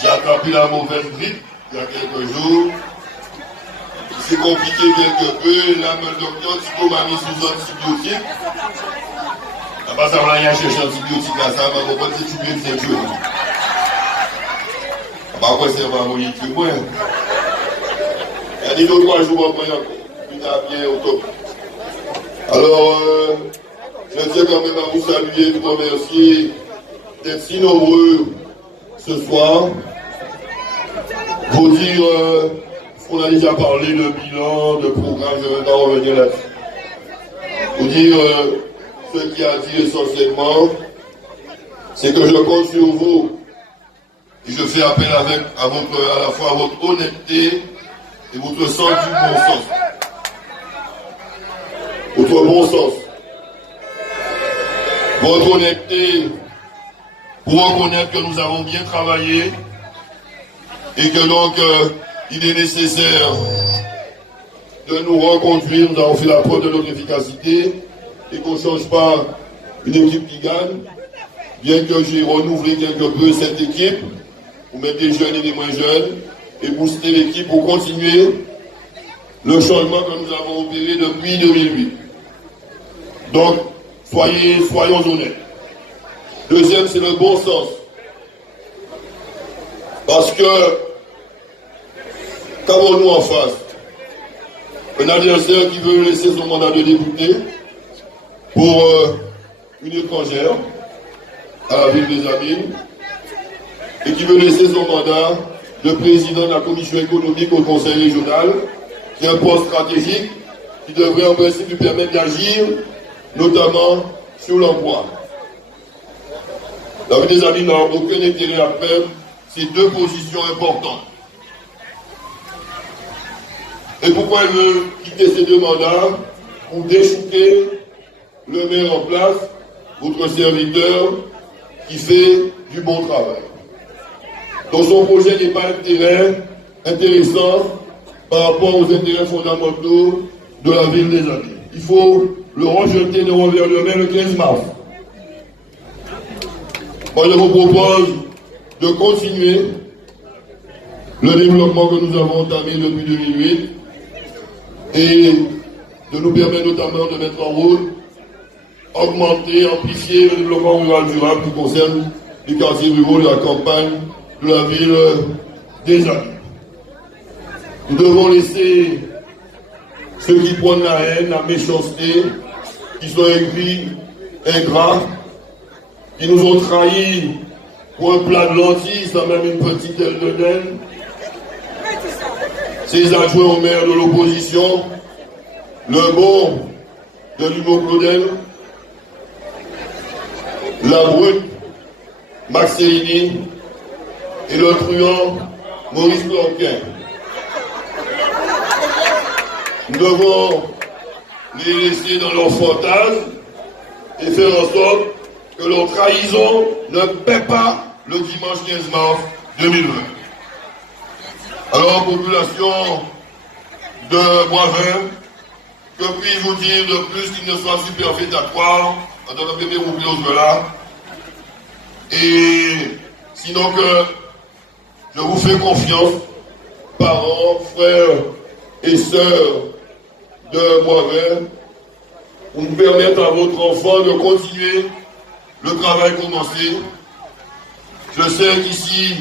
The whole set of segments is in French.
J'ai attrapé la mauvaise grippe il y a quelques jours. C'est compliqué quelque peu. Là, le docteur Tico m'a mis sous antibiotique. Après ça, on a cherché antibiotique là, ça va comprendre si tu veux que c'est Dieu. Après, c'est pas mon équipe. Il y a des 2-3 jours après encore. Tout à bien au top. Alors, je tiens quand même à vous saluer, vous remercier d'être si nombreux ce soir. Vous dire, on a déjà parlé de bilan, de programme, je vais pas revenir là-dessus. Vous dire, ce qui a dit essentiellement, c'est que je compte sur vous et je fais appel à la fois à votre honnêteté et votre sens du bon sens. Votre bon sens. Votre honnêteté pour reconnaître que nous avons bien travaillé et que donc il est nécessaire de nous reconduire. Nous avons fait la preuve de notre efficacité et qu'on ne change pas une équipe qui gagne. Bien que j'ai renouvelé quelque peu cette équipe pour mettre des jeunes et des moins jeunes et booster l'équipe pour continuer le changement que nous avons opéré depuis 2008. Donc, soyons honnêtes. Deuxième, c'est le bon sens. Parce que, qu'avons-nous en face? Un adversaire qui veut laisser son mandat de député pour une étrangère à la ville des Abîmes et qui veut laisser son mandat de président de la commission économique au conseil régional, qui est un poste stratégique qui devrait en principe lui permettre d'agir, notamment sur l'emploi. La ville des Abîmes n'a aucun intérêt à perdre ces deux positions importantes. Et pourquoi elle veut quitter ces deux mandats? Pour déchouquer le maire en place, votre serviteur, qui fait du bon travail. Donc son projet n'est pas intéressant par rapport aux intérêts fondamentaux de la ville des Abîmes. Il faut le rejeter de revers de main le 15 mars. Moi, je vous propose de continuer le développement que nous avons entamé depuis 2008 et de nous permettre notamment de mettre en route, augmenter, amplifier le développement rural durable qui concerne les quartiers ruraux de la campagne de la ville des Abîmes. Nous devons laisser ceux qui prennent la haine, la méchanceté, qui sont aigris, ingrats, qui nous ont trahis pour un plat de lentilles, sans même une petite aile de laine. Ces adjoints au maire de l'opposition, le bon de Lumo Claudel, la brute Maxéini et le truand Maurice Blanquin. Nous devons les laisser dans leur fantasme et faire en sorte que leur trahison ne paie pas le dimanche 15 mars 2020. Alors, population de Boisvin, que puis-je vous dire de plus qu'il ne soit superfétatoire en tant que bébé ou là, et sinon que je vous fais confiance, parents, frères et sœurs de Boisvert, pour nous permettre à votre enfant de continuer le travail commencé. Je sais qu'ici,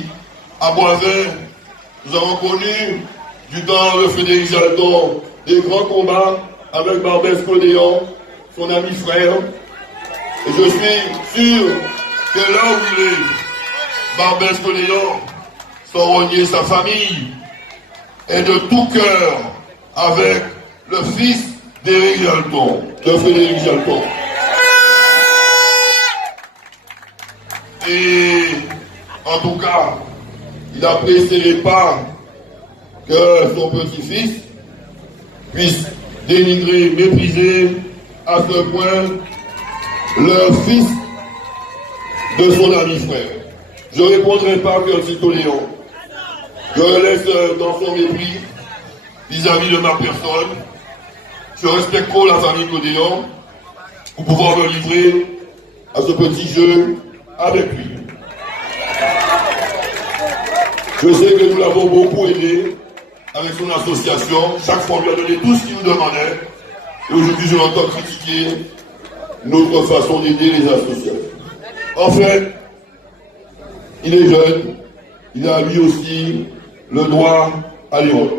à Boisvert, nous avons connu, du temps de Frédéric Jalton, des grands combats avec Barbès Codéon, son ami frère. Et je suis sûr que là où il est, Barbès Codéon, son renier, sa famille, est de tout cœur avec le fils d'Éric Jalton, de Frédéric Jalton. Et en tout cas, il apprécierait pas que son petit-fils puisse dénigrer, mépriser à ce point le fils de son ami frère. Je ne répondrai pas à Tito Léon. Je le laisse dans son mépris vis-à-vis de ma personne. Je respecte trop la famille Codéon pour pouvoir me livrer à ce petit jeu avec lui. Je sais que nous l'avons beaucoup aidé avec son association. Chaque fois, on lui a donné tout ce qu'il nous demandait. Et aujourd'hui, je l'entends critiquer notre façon d'aider les associations. En fait, il est jeune. Il a lui aussi le droit à l'erreur.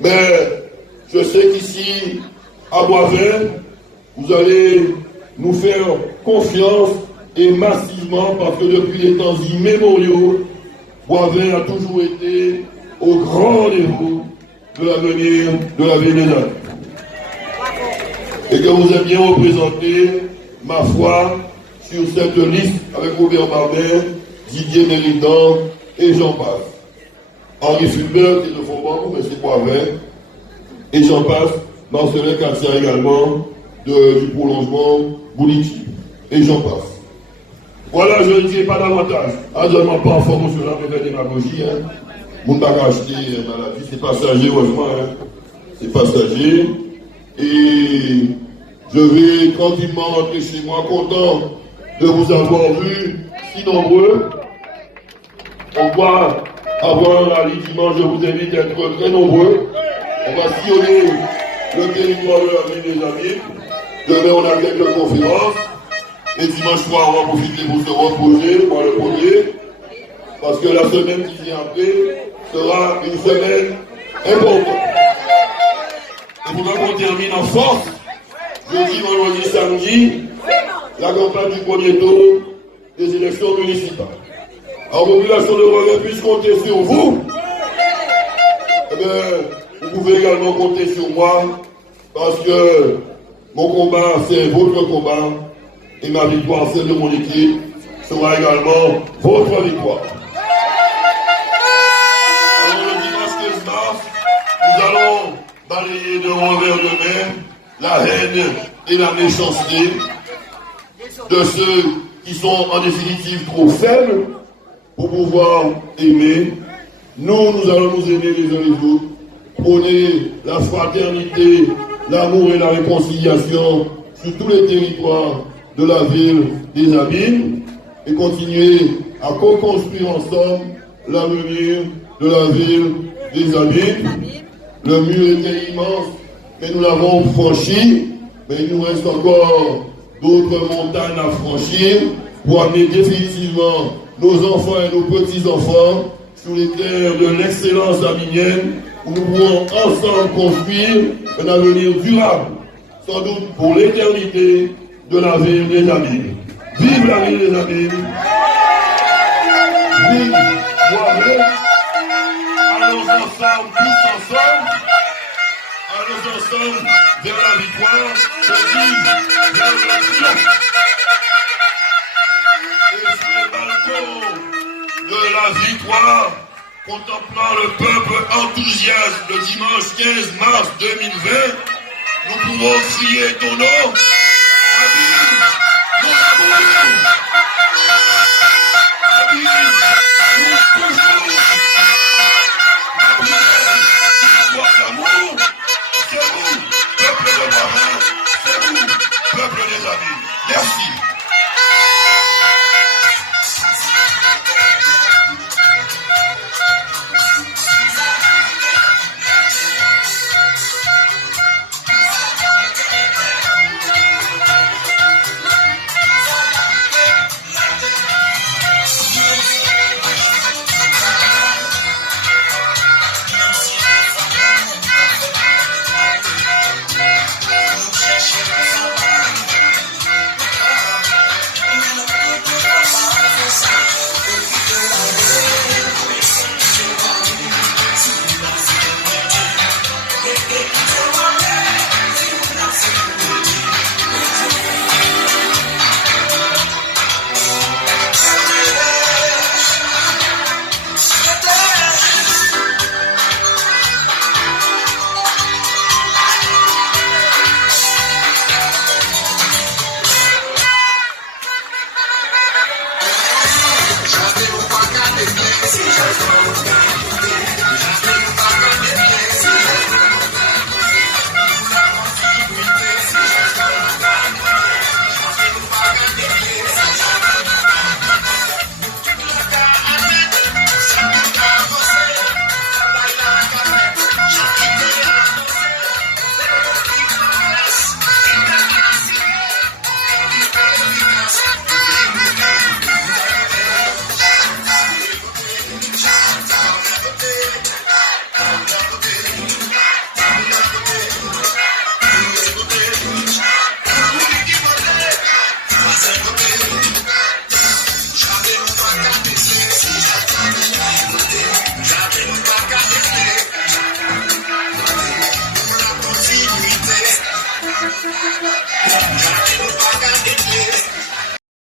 Mais je sais qu'ici, à Boisvert, vous allez nous faire confiance et massivement parce que depuis les temps immémoriaux, Boisvert a toujours été au grand rendez-vous de l'avenir de la ville des Alpes. Et que vous êtes bien représenté, ma foi, sur cette liste avec Robert Barbet, Didier Méridan et j'en passe. Henri Fulbert, qui ne font pas beaucoup, mais c'est Boisvert. Et j'en passe, Marcelin Cassia également, du prolongement Bouliti. Et j'en passe. Voilà, je ne dis pas davantage. Ah, je ne m'en pas en forme sur la nouvelle démagogie. Mon bagage acheté maladie, c'est passager, heureusement. C'est passager. Et je vais tranquillement rentrer chez moi, content de vous avoir vu si nombreux. On va avoir la ligne dimanche, je vous invite à être très nombreux. On va sillonner le territoire de la ville des amis. Demain, on a quelques conférences. Et dimanche soir, on va profiter pour se reposer, pour le premier. Parce que la semaine qui vient après sera une semaine importante. Et pour qu'on termine en force, jeudi, vendredi, samedi, la campagne du premier tour des élections municipales. Alors, population de Boisvert puisse compter sur vous. Eh bien, vous pouvez également compter sur moi, parce que mon combat, c'est votre combat, et ma victoire, celle de mon équipe, sera également votre victoire. Alors, le dimanche 15 mars, nous allons balayer de revers de main la haine et la méchanceté de ceux qui sont en définitive trop faibles pour pouvoir aimer. Nous allons nous aimer les uns les autres, prôner la fraternité, l'amour et la réconciliation sur tous les territoires de la ville des Abîmes et continuer à co-construire ensemble l'avenir de la ville des Abîmes. Le mur était immense, mais nous l'avons franchi, mais il nous reste encore d'autres montagnes à franchir pour amener définitivement nos enfants et nos petits-enfants sur les terres de l'excellence abinienne où nous pourrons ensemble construire un avenir durable, sans doute pour l'éternité de la ville des Abîmes. Vive la ville des Abîmes! Vive Boisvert! Allons ensemble, tous ensemble! Allons ensemble vers la victoire, je dis vers le triomphe! Et sur les balcons de la victoire, contemplant le peuple enthousiaste le dimanche 15 mars 2020, nous pouvons crier ton nom. Abîme, mon amour. Abîme.